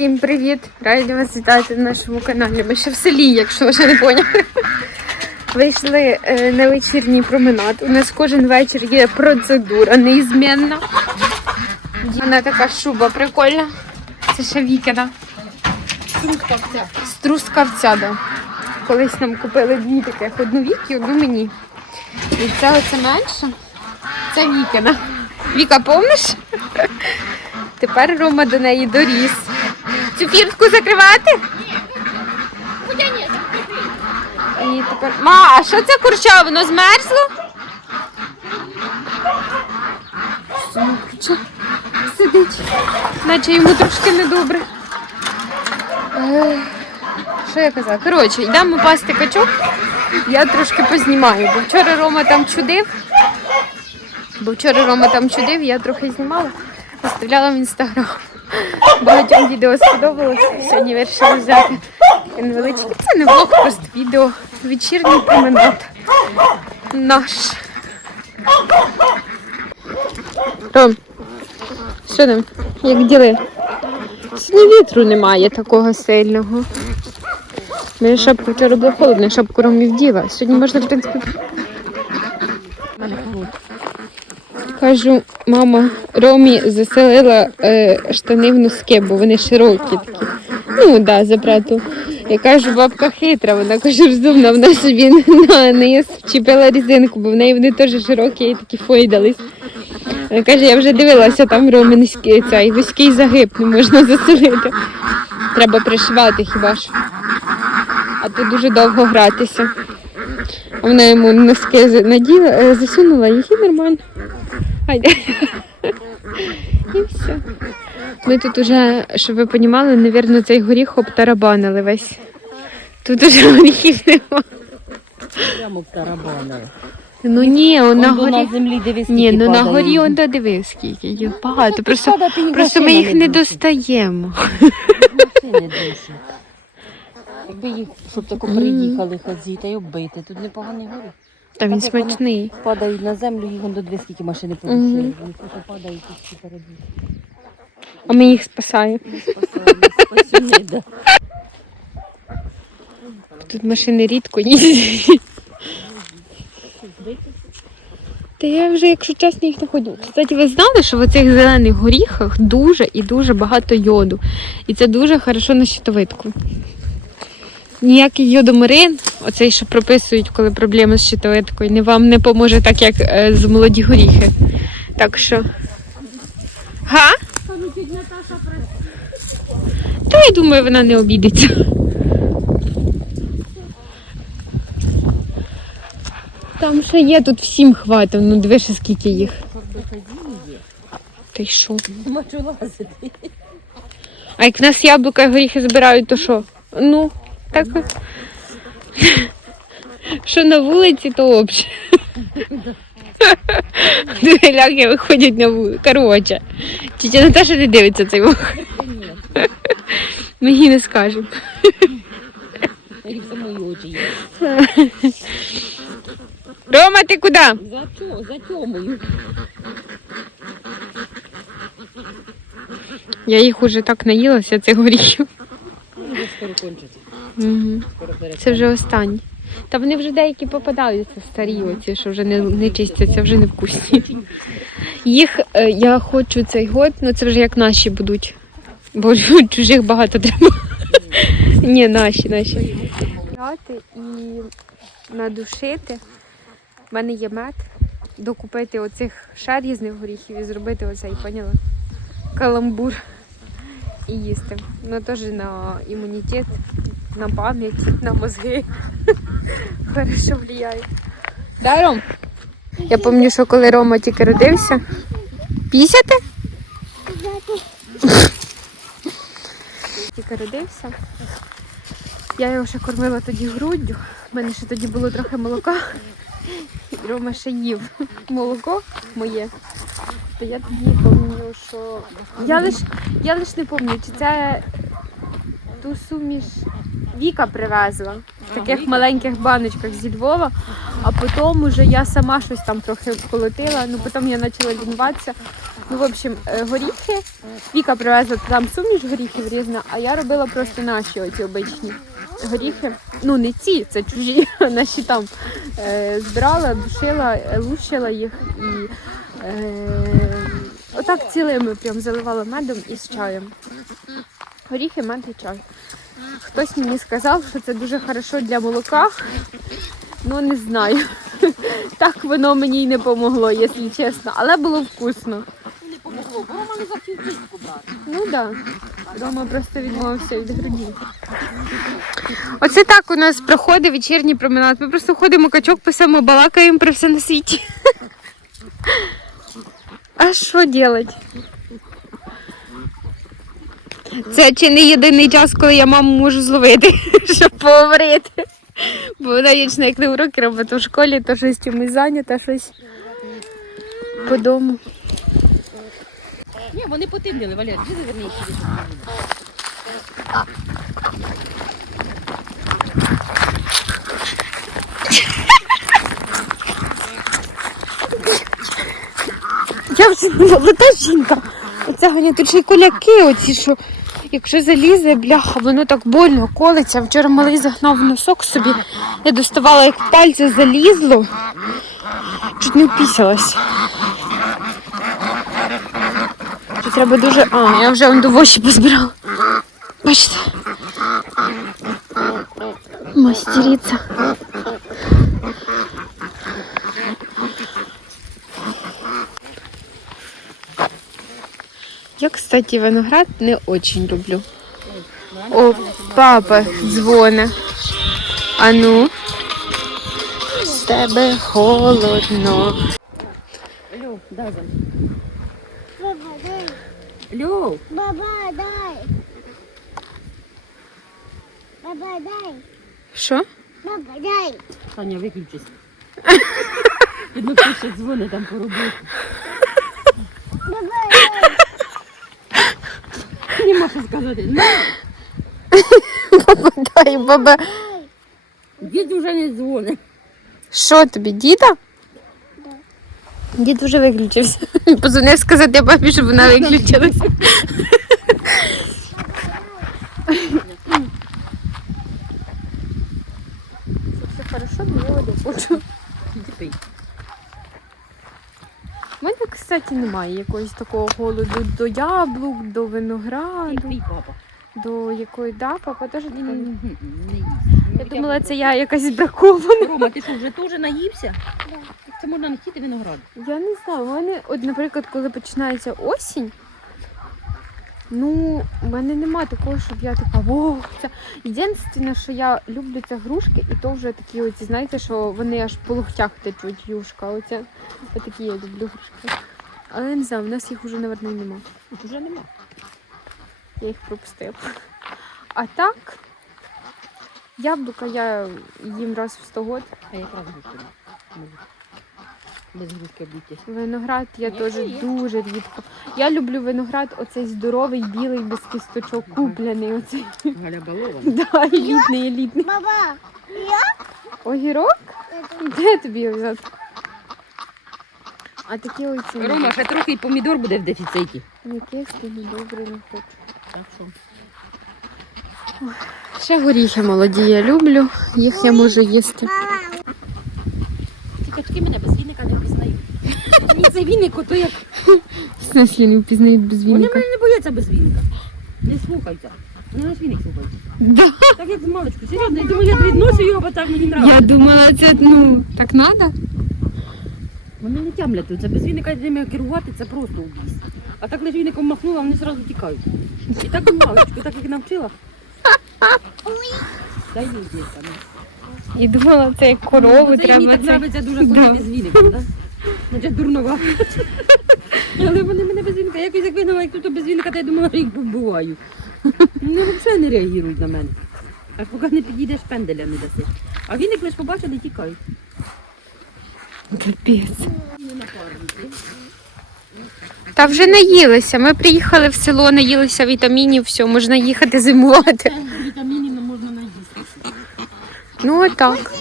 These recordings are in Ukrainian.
Всім привіт! Раді вас вітати на нашому каналі. Ми ще в селі, якщо ви ще не поняли. Вийшли е, на вечірній променад. У нас кожен вечір є процедура неізмінна. Вона така шуба прикольна. Це ще Вікина. З трускавця, да. Колись нам купили дві таких, одну Вікі, одну мені. І це оце менше. Це Вікина. Віка, помниш? Тепер Рома до неї доріс. Цю фіртку закривати? І тепер. Ма, а що це курча? Воно змерзло? Курча Сидить, наче йому трошки недобре. Що я казала? Коротше, йдемо пасти качок. Я трошки познімаю, бо вчора Рома там чудив. Бо вчора Рома там чудив, я трохи знімала, виставляла в інстаграм. Багатьом відео сподобалось. Сьогодні вирішила взяти таке невеличке. Це не влог, просто відео. Вечірній променад. Наш. Ром, що там? Як діли? Сьогодні вітру немає такого сильного. Мені шапку вчора було холодно, шапку Ромі вділа. Сьогодні можна, в принципі, Кажу, мама Ромі заселила е, штани в носки, бо вони широкі такі. Ну, да, запрету. Я кажу, бабка хитра, вона каже, розумна, вона собі на низ вчепила різинку, бо в неї вони теж широкі і такі фойдались. Вона каже, я вже дивилася, там Ромі низький цей вузький загиб не можна заселити. Треба пришивати хіба що. А то дуже довго гратися. Вона йому носки наділа, е, засунула їх і нормально. Хайде. І все. Ми тут уже, щоб ви розуміли, навірно, цей горіх обтарабанили весь. Тут уже горіхів нема. Прямо в тарабани. Ну ні, он на горі. землі дивись, Ні, ну на горі он додивив, скільки їх багато. Просто, Падати просто ми їх не достаємо. Якби їх, щоб тако приїхали хазі та й оббити, тут непоганий горіх. Та він Так, як смачний. Падають на землю, їх он до дві скільки машини порушили. Вони просто падають і всі перебіг. А ми їх спасаємо. Да. Тут машини рідко їздять. Та я вже, якщо чесно, їх не ходю. Кстати, ви знали, що в оцих зелених горіхах дуже і дуже багато йоду. І це дуже хорошо на щитовидку. Ніякий йодомирин, оцей, що прописують, коли проблеми з щитовидкою, не вам не поможе так, як е, з молоді горіхи. Так що. Га? Та я думаю, вона не обідеться. Там ще є, тут всім хватить, ну дивишся, скільки їх. Та й що? А як в нас яблука і горіхи збирають, то що? Ну, так. Що на вулиці, то взагалі. Ляки виходять на вулицю. Коротше. Тітя Наташа не дивиться цей вог. Ми їй не скажемо. Рома, ти куди? За чого? За тьомою. Я їх уже так наїлася, цих горіхів. Скоро кончиться. Угу. Це вже останні. Та вони вже деякі попадаються старі, оці, що вже не, не чистяться, вже не вкусні. Їх е, я хочу цей год, ну це вже як наші будуть. Бо чужих багато треба. Ні, наші, наші. І надушити. У мене є мед. Докупити оцих ще різних горіхів і зробити оцей, поняла? Каламбур. І їсти. Ну теж на імунітет, на пам'ять, на мозги. Хорошо впливає. Да, Ром? Я пам'ятаю, що коли Рома тільки родився. Пісяти? Тільки родився. Я його ще кормила тоді груддю. У мене ще тоді було трохи молока. І Рома ще їв молоко моє. То я тоді пам'ятаю, що. Я лиш, я лиш не пам'ятаю, чи це ту суміш Віка привезла в таких маленьких баночках зі Львова, а потім уже я сама щось там трохи вколотила, ну потім я почала лінуватися. Ну, в общем, е, горіхи. Віка привезла там суміш горіхів різна, а я робила просто наші оці обичні горіхи. Ну, не ці, це чужі, наші там. Е, збирала, душила, е, лущила їх і е, отак цілими прям заливала медом із чаєм. Горіхи, мед і чай. Хтось мені сказав, що це дуже хорошо для молока. Ну, не знаю. Так воно мені й не помогло, якщо чесно. Але було вкусно. Не помогло, бо Рома не захотів житку брати. Ну так. Да. Рома просто відмовився від грудів. Оце так у нас проходить вечірній променад. Ми просто ходимо качок, писемо, балакаємо про все на світі. А що робити? Це чи не єдиний час, коли я маму можу зловити, щоб поговорити. Бо вона вічно як не уроки робить в школі, то щось чимось зайнята, щось по дому. Ні, вони потемніли, Валер, заверни сюди. Я вже не молода жінка. Оце Ганя, тут ще й коляки оці, що якщо залізе, бляха, воно так больно колиться. Вчора малий загнав носок собі. Я доставала, як в залізло. Чуть не впісялась. Треба дуже. А, я вже до воші позбирала. Бачите? Мастериця. Я, кстати, виноград не очень люблю. О, папа дзвоне. А ну. З тебе холодно. Льов, дай. Баба, дай. Льов, Баба, дай. Баба, дай. Що? Баба, дай. Таня, виключись. Видно, хтось ще там по роботі. Баба, дай. Нема що сказати. Ну, Баба, дай, баба. дід вже не дзвонить. Що тобі, діда? Дід вже виключився. Позвонив сказати бабі, щоб вона виключилася. Все хорошо, я воду хочу. Іди пий. У мене, кстати, немає якогось такого голоду до яблук, до винограду, до якої да, папа теж не. Не їсть. Я думала, це я якась бракована. Рома, ти що, вже теж наївся? Це можна не хотіти виноград. Я не знаю, у мене, от, наприклад, коли починається осінь, ну, у мене нема такого, щоб я така, о, це. Єдине, що я люблю це грушки, і то вже такі оці, знаєте, що вони аж по локтях течуть юшка. Оце, отакі я люблю грушки. Але я не знаю, у нас їх вже, мабуть, нема. Тут вже нема. Я їх пропустила. А так, яблука я їм раз в 100 год. А якраз грушки. Без грушки обійтись. Виноград я теж дуже рідко. Я люблю виноград, оцей здоровий, білий, без кісточок, куплений. Оцей. Галя балована. Да, елітний, елітний. Баба. Огірок? Де тобі його взяти? А такі оці Рома, ще трохи і помідор буде в дефіциті. м'якесні, добре не хочу. Так що? Ще горіхи молоді я люблю, їх я можу їсти. Качки мене без віника не впізнають. Мені це віник, ото як. В смысле не впізнають без Вони віника? мене не бояться без віника. Не слухаються. Вони наш віник слухаються. Да. Так як з маличку. Серйозно, я думаю, я відношу його, бо так мені нравиться. Я думала, це ну так надо. Вони не тямлять тут. Це без віника ними керувати, це просто убійство. А так лиш віником махнула, вони одразу тікають. І так і маличку, так як навчила. Дай їй здесь там. І думала, це як корову це мені треба. так це- нравиться дуже ходити з віником, так? Значить, дурнова. Але вони мене без віника. Якось як вигнала, як тут без віника, то я думала, їх побиваю. Вони взагалі не реагують на мене. Аж поки не підійдеш, пенделя не даси. А віник лише побачили і тікають. Капець. Та вже наїлися. Ми приїхали в село, наїлися вітамінів, все, можна їхати зимувати. Вітамінів не можна наїсти. Ну отак.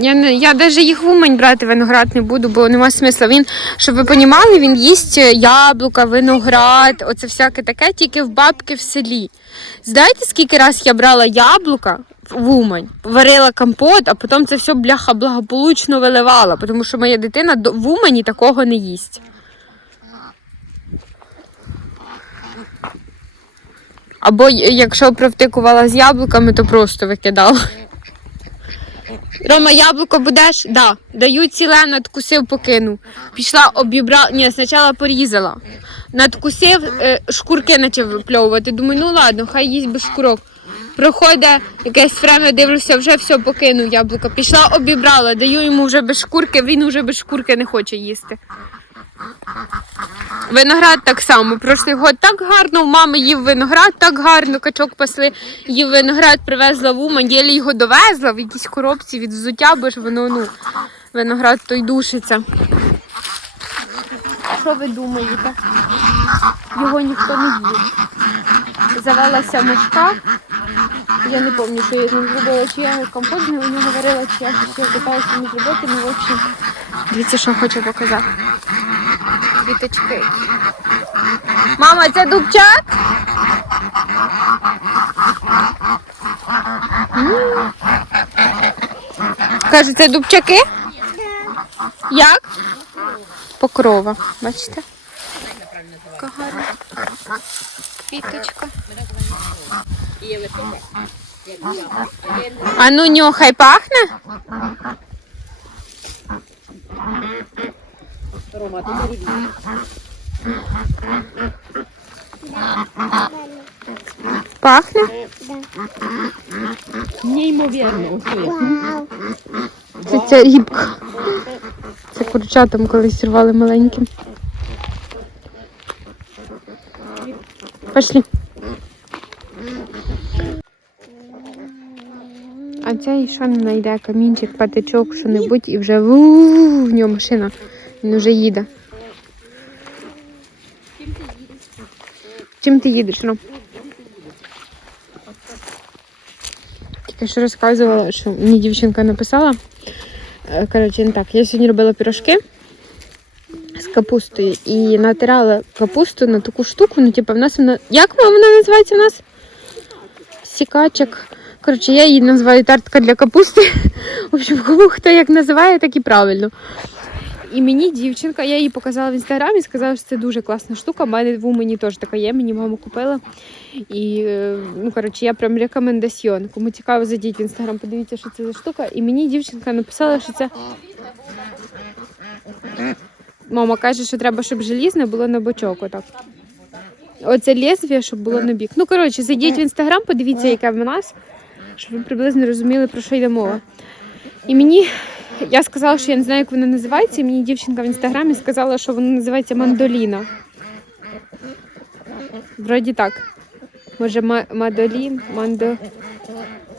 Я не я навіть їх в Умань брати виноград не буду, бо нема смисла. Він, щоб ви понімали, він їсть яблука, виноград, оце всяке таке, тільки в бабки в селі. Знаєте, скільки раз я брала яблука в Умань, варила компот, а потім це все бляха благополучно виливала, тому що моя дитина в Умані такого не їсть. Або якщо провтикувала з яблуками, то просто викидала. Рома, яблуко будеш? Да. Даю ціле, надкусив, покинув. Пішла обібрала. Ні, спочатку порізала. Надкусив, е, шкурки почав випльовувати. Думаю, ну ладно, хай їсть без шкурок. Проходить якесь время, дивлюся, вже все покинув яблуко. Пішла, обібрала, даю йому вже без шкурки, він вже без шкурки не хоче їсти. Виноград так само. Прошлий год так гарно, у мами їв виноград, так гарно, качок пасли, їв виноград, привезла в Умань, єлі його довезла в якійсь коробці від взуття, бо ж воно, ну, виноград той душиться. Що ви думаєте? Його ніхто не їв. Завелася мушка. Я не пам'ятаю, що я з ним зробила, чи я компот з говорила, чи я щось питалася не зробити, ну в общем. Дивіться, що хочу показати. Квіточки. Мама, це дубчак? М. Кажу, це дубчаки? Як? Покрова. Бачите? Гарна квіточка. А ну нюхай пахне? Рома, ти не рівні. Пахне? Неймовірно. Це ця рібка. Це курчатам колись рвали маленьким. Пошли. А цей що не знайде камінчик, патичок, що-небудь і вже в нього машина. Він вже їде. Чим ти їдеш, Ром? Тільки що розказувала, що мені дівчинка написала. Е, Коротше, не так. Я сьогодні робила пірожки з капустою і натирала капусту на таку штуку. Ну, типу, в нас вона. Як вона називається в нас? Сікачок. Коротше, я її називаю тартка для капусти. В общем, кому хто як називає, так і правильно. І мені дівчинка, я їй показала в інстаграмі, сказала, що це дуже класна штука. У мене в Умані теж така є, мені мама купила. І е, ну коротше, я прям рекомендаціон. Кому цікаво, зайдіть в інстаграм, подивіться, що це за штука. І мені дівчинка написала, що це. Мама каже, що треба, щоб желізне було на бочок. Отак. Оце лезвія, щоб було на бік. Ну, коротше, зайдіть в інстаграм, подивіться, яке в нас, щоб ви приблизно розуміли, про що йде мова. І мені я сказала, що я не знаю, як воно називається. Мені дівчинка в інстаграмі сказала, що воно називається мандоліна. Вроді так. Може, ма- мадолін, мандо...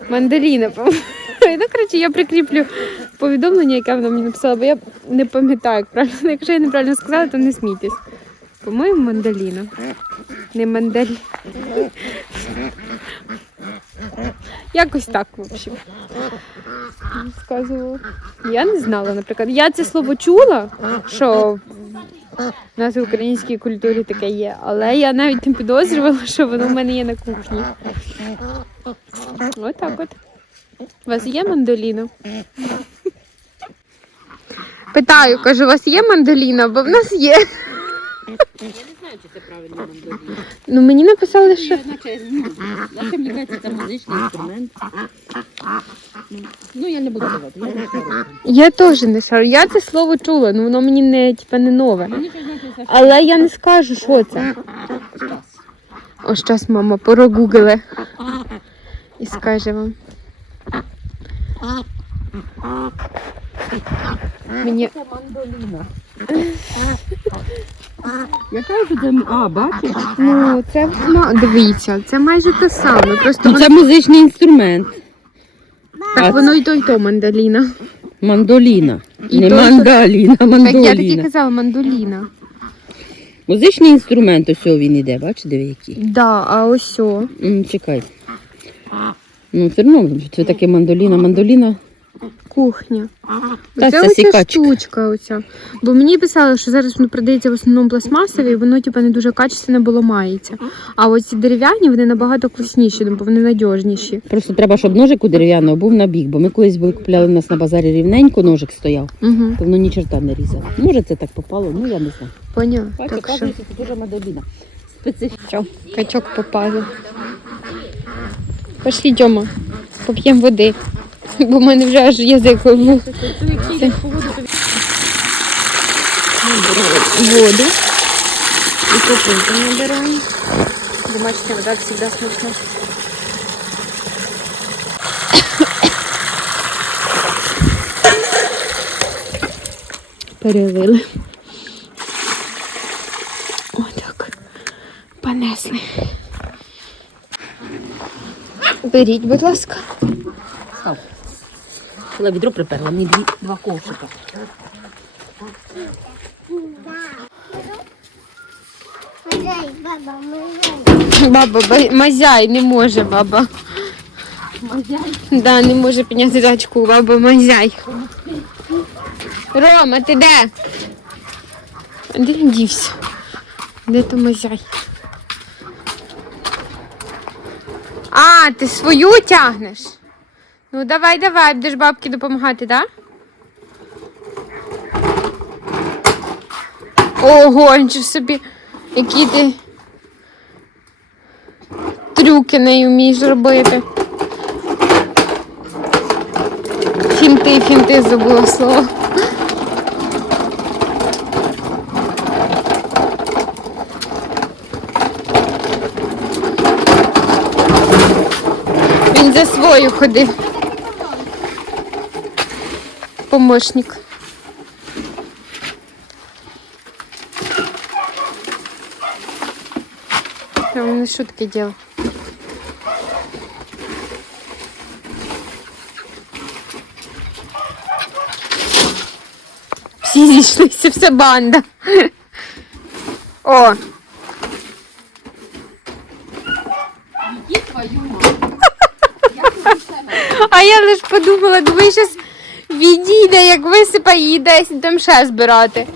мандоліна, по-моєму. Ну, коротше, я прикріплю повідомлення, яке вона мені написала, бо я не пам'ятаю, як правильно. Ну, Якщо я неправильно сказала, то не смійтесь. По-моєму, мандоліна. Не мандаль. Якось так, в общем. Сказувала. Я не знала, наприклад. Я це слово чула, що в нас в українській культурі таке є, але я навіть не підозрювала, що воно в мене є на кухні. Отак от. У вас є мандоліна? Питаю, кажу, у вас є мандоліна, бо в нас є. Знаю, чи це правильно мандолін. Ну мені написали, що. Я наче, ну, наче мені кажеться, це музичний інструмент. Ну, я не буду казати, я не шарю. Я теж не шарю. Я це слово чула, ну воно мені не, типа, не нове. Мені щось значить, це Але я не скажу, що це. Ось зараз мама порогугле і скаже вам. Мені Це мандоліна. Я кажу, це... А, бачиш? ну це ну, дивіться, це майже те саме. Просто Ну, воно, це музичний інструмент. так а воно і то, і то мандоліна. Мандоліна. І не то, мандаліна, Так я таки мандоліна. казала, мандоліна. Музичний інструмент, ось він іде, бачиш, диви який. Да, а ось о. М, Чекай. Ну, все одно, це таке мандоліна. Мандоліна. Кухня. Та це оця сікачка. штучка оця. Бо мені писали, що зараз воно продається в основному пластмасові, і воно типу, не дуже качественно було мається. А оці дерев'яні вони набагато класніші, бо вони надіжніші. Просто треба, щоб ножик у дерев'яного був на бік, бо ми колись були купляли у нас на базарі рівненько, ножик стояв, Угу. то воно ні черта не різало. Може, це так попало, ну я не знаю. Поняв. Бачите, Так що оказується, це дуже мадобіна. Специфічна. все, качок попали. Пошли, Тьома, поп'ємо води. Бо в мене вже аж язик був. Воду. І попинку набираємо. Домашня вода завжди смачна. Перелили. Отак. Понесли. Беріть, будь ласка. Став. Коли відро приперла, мені дві, два ковшика. Баба, ба- мазяй не може, баба. Мазяй. Да, не може підняти дачку, баба мазяй. Рома, ти де? А Де він дівся? Де то мазяй? А, ти свою тягнеш? Ну давай, давай, будеш бабки допомагати, так? Ого, нічого собі, які ти трюки не вмієш робити. Фінти, фінти забула слово. Він за свою ходив. Помощник. Я вам не шутки делал. Всі зійшлися, вся банда. О, а я лише подумала, думаю, зараз відійде, як висипає її десь ще збирати.